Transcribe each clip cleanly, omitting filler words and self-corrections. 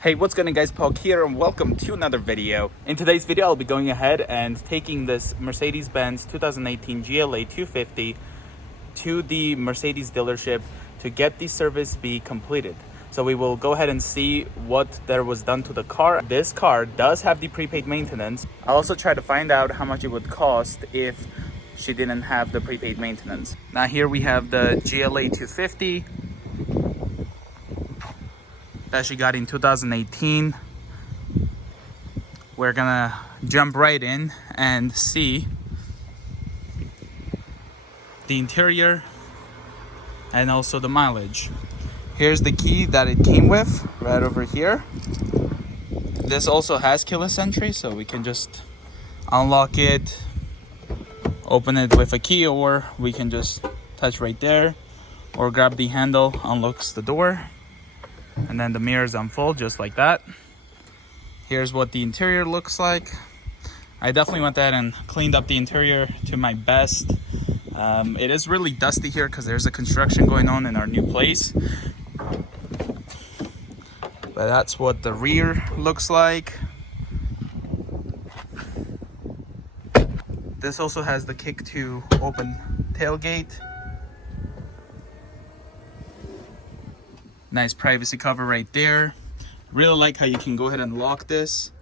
Hey, what's going on guys, Pog here and welcome to another video. In today's video, I'll be going ahead and taking this Mercedes Benz 2018 GLA 250 to the Mercedes dealership to get the service be completed. So we will go ahead and see what there was done to the car. This car does have the prepaid maintenance. I'll also try to find out how much it would cost if she didn't have the prepaid maintenance. Now here we have the GLA 250 that she got in 2018. We're gonna jump right in and see the interior and also the mileage. Here's the key that it came with right over here. This also has keyless entry, so we can just unlock it, open it with a key, or we can just touch right there or grab the handle, unlocks the door. And then the mirrors unfold just like that. Here's what the interior looks like. I definitely went ahead and cleaned up the interior to my best. It is really dusty here because there's a construction going on in our new place. But that's what the rear looks like. This also has the kick to open tailgate. Nice privacy cover right there. Really like how you can go ahead and lock this,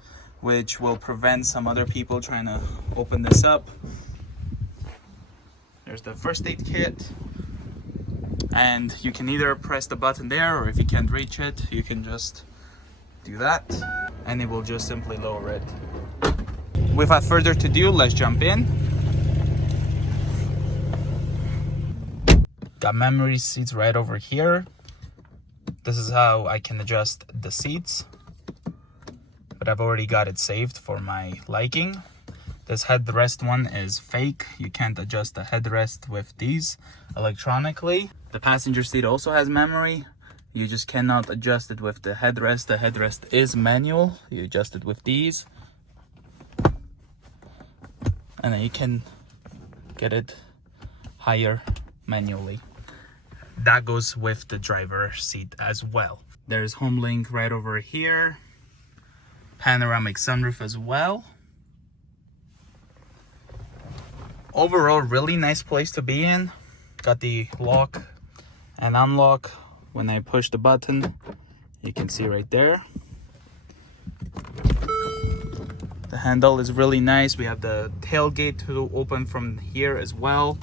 which will prevent some other people trying to open this up. There's the first aid kit. And you can either press the button there, or if you can't reach it, you can just do that. And it will just simply lower it. Without further ado, let's jump in. Got memory seats right over here. This is how I can adjust the seats, but I've already got it saved for my liking. This headrest one is fake. You can't adjust the headrest with these electronically. The passenger seat also has memory. You just cannot adjust it with the headrest. The headrest is manual. You adjust it with these. And then you can get it higher manually. That goes with the driver seat as well. There's home link right over here. Panoramic sunroof as well. Overall, really nice place to be in. Got the lock and unlock. When I push the button, you can see right there. The handle is really nice. We have the tailgate to open from here as well.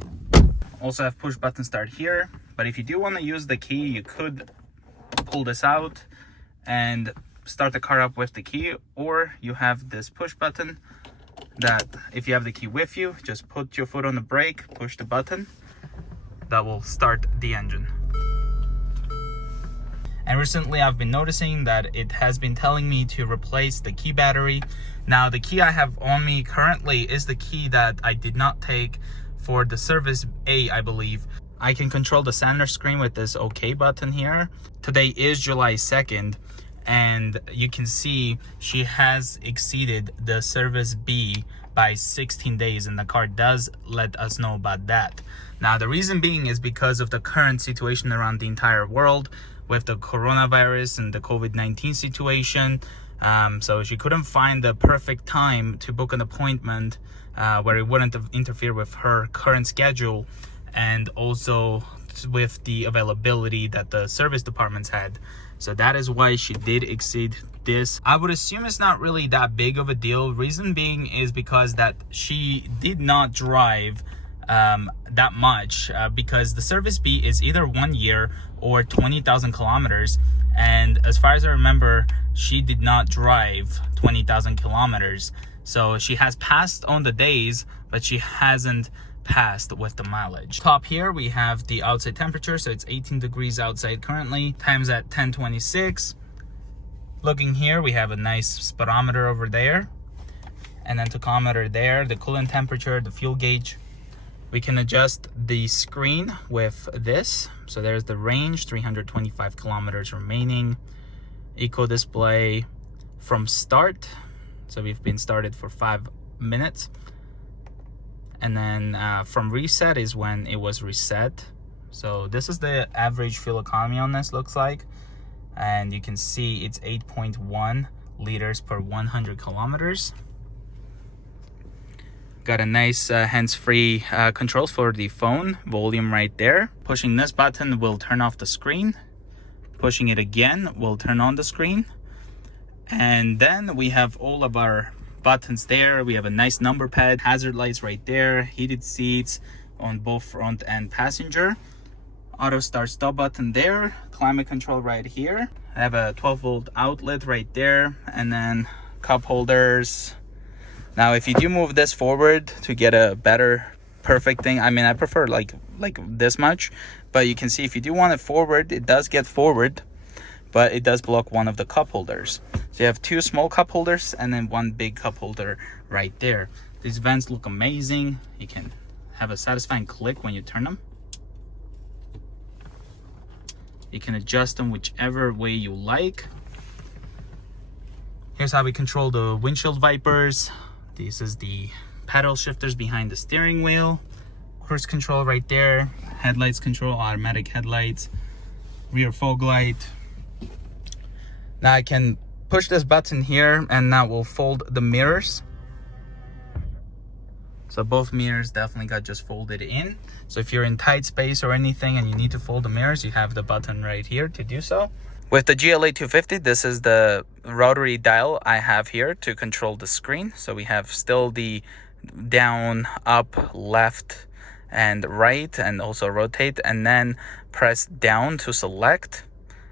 Also have push button start here. But if you do want to use the key, you could pull this out and start the car up with the key, or you have this push button that if you have the key with you, just put your foot on the brake, push the button, that will start the engine. And recently I've been noticing that it has been telling me to replace the key battery. Now the key I have on me currently is the key that I did not take for the service A, I believe. I can control the center screen with this OK button here. Today is July 2nd, and you can see she has exceeded the service B by 16 days, and the car does let us know about that. Now, the reason being is because of the current situation around the entire world with the coronavirus and the COVID-19 situation. So she couldn't find the perfect time to book an appointment where it wouldn't interfere with her current schedule, and also with the availability that the service departments had. So that is why she did exceed this. I would assume it's not really that big of a deal. Reason being is because that she did not drive that much, because the service B is either 1 year or 20,000 kilometers. And as far as I remember, she did not drive 20,000 kilometers. So she has passed on the days, but she hasn't passed with the mileage. Top here we have the outside temperature, so it's 18 degrees outside currently. Time's at 10:26. Looking here, we have a nice speedometer over there, and then tachometer there, the coolant temperature, the fuel gauge. We can adjust the screen with this. So there's the range, 325 kilometers remaining. Eco display from start, so we've been started for 5 minutes. And then from reset is when it was reset. So this is the average fuel economy on this, looks like. and you can see it's 8.1 liters per 100 kilometers. Got a nice hands-free controls for the phone, volume right there. Pushing this button will turn off the screen. Pushing it again will turn on the screen. And then we have all of our buttons there. We have a nice number pad, hazard lights right there, heated seats on both front and passenger. Auto start stop button there, climate control right here. I have a 12-volt outlet right there, and then cup holders. Now if you do move this forward to get a better perfect thing, I mean, I prefer like this much, but you can see if you do want it forward, it does get forward, but it does block one of the cup holders. So you have two small cup holders and then one big cup holder right there. These vents look amazing. You can have a satisfying click when you turn them. You can adjust them whichever way you like. Here's how we control the windshield wipers. This is the paddle shifters behind the steering wheel. Cruise control right there. Headlights control, automatic headlights. Rear fog light. Now I can push this button here and that will fold the mirrors. So both mirrors definitely got just folded in. So if you're in tight space or anything and you need to fold the mirrors, you have the button right here to do so. With the GLA 250, this is the rotary dial I have here to control the screen. So we have still the down, up, left, and right, and also rotate, and then press down to select.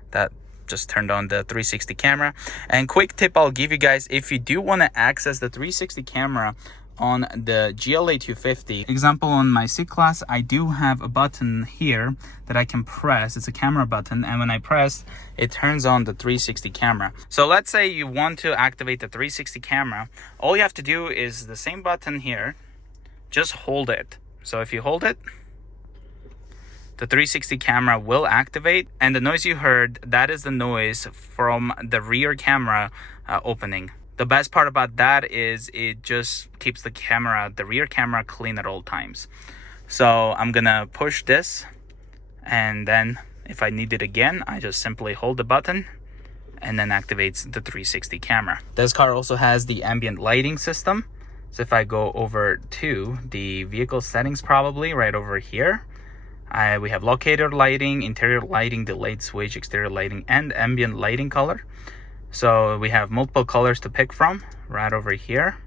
That just turned on the 360 camera. And quick tip I'll give you guys, if you do want to access the 360 camera on the GLA 250, example on my C-Class, I do have a button here that I can press. It's a camera button, and when I press, it turns on the 360 camera. So let's say you want to activate the 360 camera. All you have to do is the same button here, just hold it. So if you hold it, the 360 camera will activate, and the noise you heard, that is the noise from the rear camera opening. The best part about that is it just keeps the camera, the rear camera, clean at all times. So I'm gonna push this, and then if I need it again, I just simply hold the button and then activates the 360 camera. This car also has the ambient lighting system. So if I go over to the vehicle settings, probably right over here, we have locator lighting, interior lighting, delayed switch, exterior lighting, and ambient lighting color. So we have multiple colors to pick from right over here.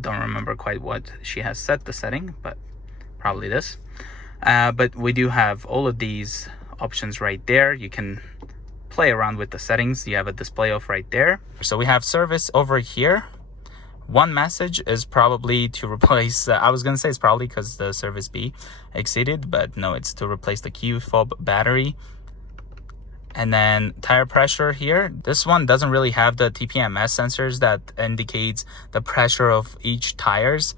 Don't remember quite what she has set the setting, but probably this. But we do have all of these options right there. You can play around with the settings. You have a display of right there. So we have service over here. One message is probably to replace, I was going to say it's probably because the service B exceeded, but no, it's to replace the Q fob battery. And then tire pressure here. This one doesn't really have the TPMS sensors that indicates the pressure of each tires.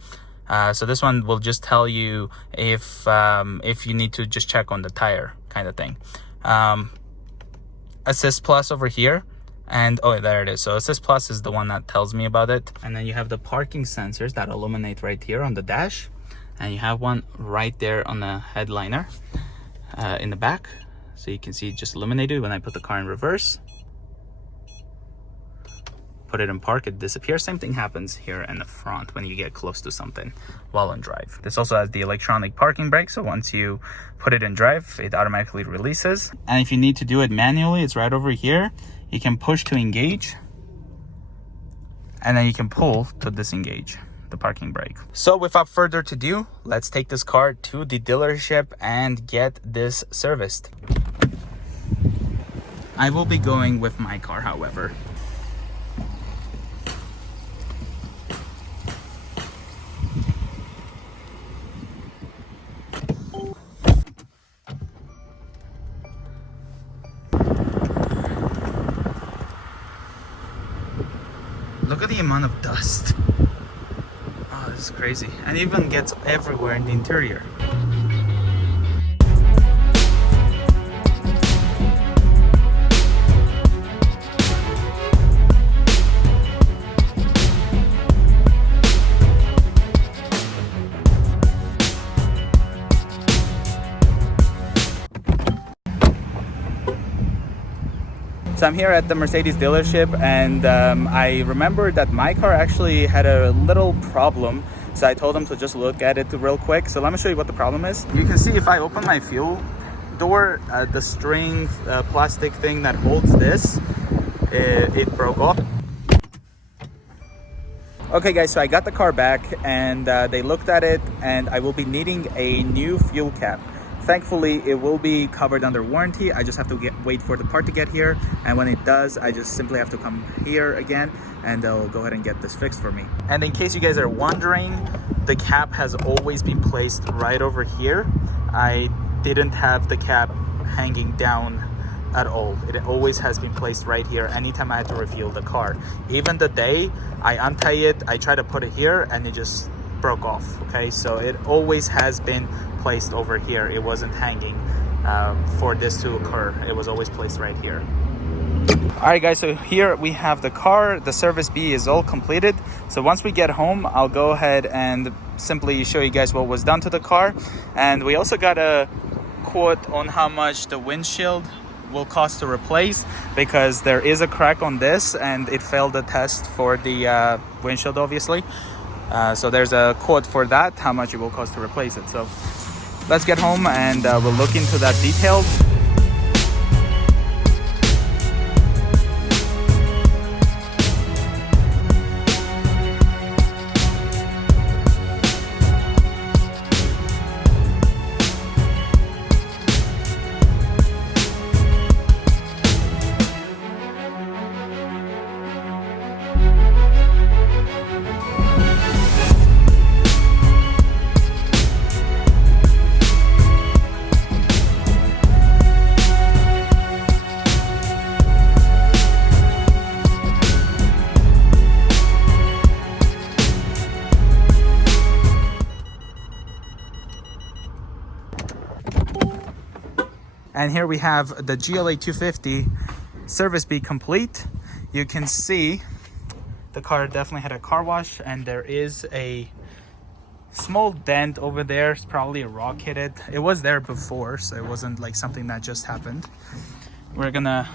So this one will just tell you if you need to just check on the tire kind of thing. Assist Plus over here. And oh, there it is. So Assist Plus is the one that tells me about it. And then you have the parking sensors that illuminate right here on the dash. And you have one right there on the headliner in the back. So you can see it just illuminated when I put the car in reverse. Put it in park, it disappears. Same thing happens here in the front when you get close to something while on drive. This also has the electronic parking brake, so once you put it in drive, it automatically releases. And if you need to do it manually, it's right over here. You can push to engage, and then you can pull to disengage the parking brake. So without further ado, let's take this car to the dealership and get this serviced. I will be going with my car, however. Look at the amount of dust. Oh, this is crazy. And it even gets everywhere in the interior. So I'm here at the Mercedes dealership, and I remembered that my car actually had a little problem. So I told them to just look at it real quick. So let me show you what the problem is. You can see if I open my fuel door, the string plastic thing that holds this, it broke off. Okay guys, so I got the car back, and they looked at it, and I will be needing a new fuel cap. Thankfully, it will be covered under warranty. I just have to wait for the part to get here, and when it does, I just simply have to come here again, and they'll go ahead and get this fixed for me. And in case you guys are wondering, the cap has always been placed right over here. I didn't have the cap hanging down at all. It always has been placed right here anytime I had to refuel the car. Even the day I untie it, I try to put it here, and it just broke off. Okay, so it always has been placed over here. It wasn't hanging for this to occur. It was always placed right here. All right guys, so here we have the car. The service B is all completed. So once we get home, I'll go ahead and simply show you guys what was done to the car. And we also got a quote on how much the windshield will cost to replace, because there is a crack on this and it failed the test for the windshield, obviously. So there's a quote for that, how much it will cost to replace it. So let's get home and we'll look into that detail. And here we have the GLA 250 service B complete. You can see the car definitely had a car wash, and there is a small dent over there. It's probably a rock hit it. It was there before, so it wasn't like something that just happened. We're gonna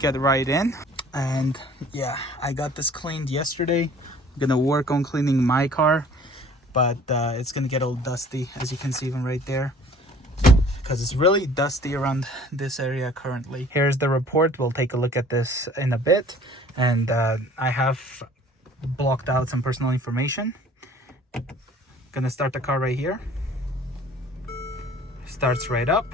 get right in. And yeah, I got this cleaned yesterday. I'm gonna work on cleaning my car, but it's gonna get all dusty, as you can see even right there, because it's really dusty around this area currently. Here's the report. We'll take a look at this in a bit. And I have blocked out some personal information. Gonna start the car right here. Starts right up.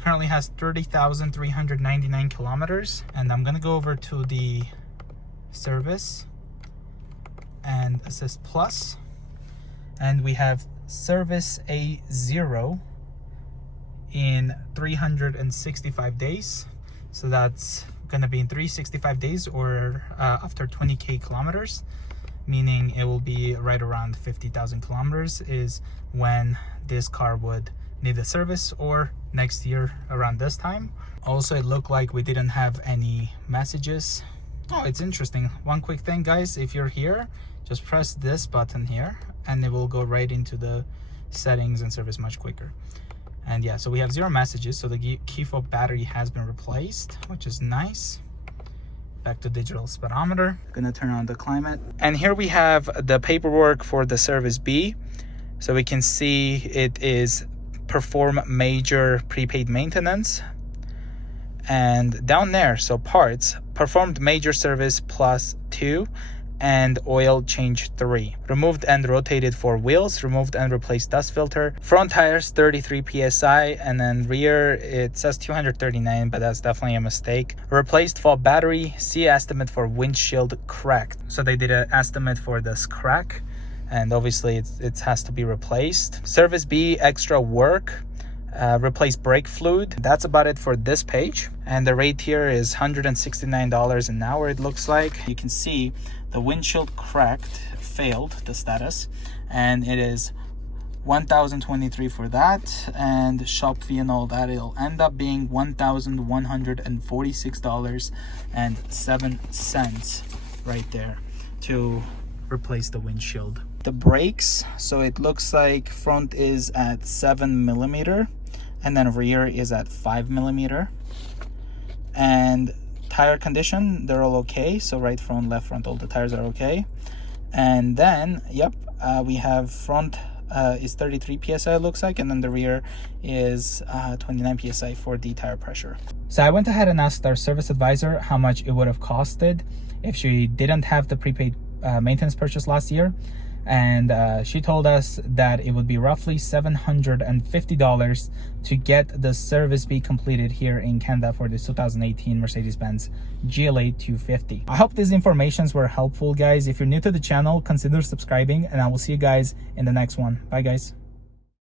Currently has 30,399 kilometers. And I'm gonna go over to the service and assist plus. And we have service A0 in 365 days. So that's gonna be in 365 days, or after 20k kilometers, meaning it will be right around 50,000 kilometers is when this car would need a service, or next year around this time. Also, it looked like we didn't have any messages. Oh, it's interesting. One quick thing, guys, if you're here, just press this button here and it will go right into the settings and service much quicker. And yeah, so we have 0 messages. So the key fob battery has been replaced, which is nice. Back to digital speedometer. Gonna turn on the climate. And here we have the paperwork for the service B. So we can see it is perform major prepaid maintenance. And down there, so parts, performed major service +2 and oil change 3. Removed and rotated 4 wheels, removed and replaced dust filter. Front tires 33 psi, and then rear it says 239, but that's definitely a mistake. Replaced fob battery. See estimate for windshield cracked. So they did an estimate for this crack, and obviously it has to be replaced. Service B, extra work. Replace brake fluid. That's about it for this page, and the rate here is $169 an hour. It looks like you can see the windshield cracked, failed the status, and it is $1,023 for that, and shop fee and all that, it'll end up being $1,146.07 right there to replace the windshield. The brakes, so it looks like front is at 7mm and then rear is at 5mm. And tire condition, they're all okay. So right front, left front, all the tires are okay. And then, yep, we have front is 33 psi, it looks like, and then the rear is 29 psi for the tire pressure. So I went ahead and asked our service advisor how much it would have costed if she didn't have the prepaid maintenance purchase last year, and she told us that it would be roughly $750 to get the service be completed here in Canada for this 2018 Mercedes-Benz GLA 250. I hope these informations were helpful, guys. If you're new to the channel, consider subscribing, and I will see you guys in the next one. Bye, guys.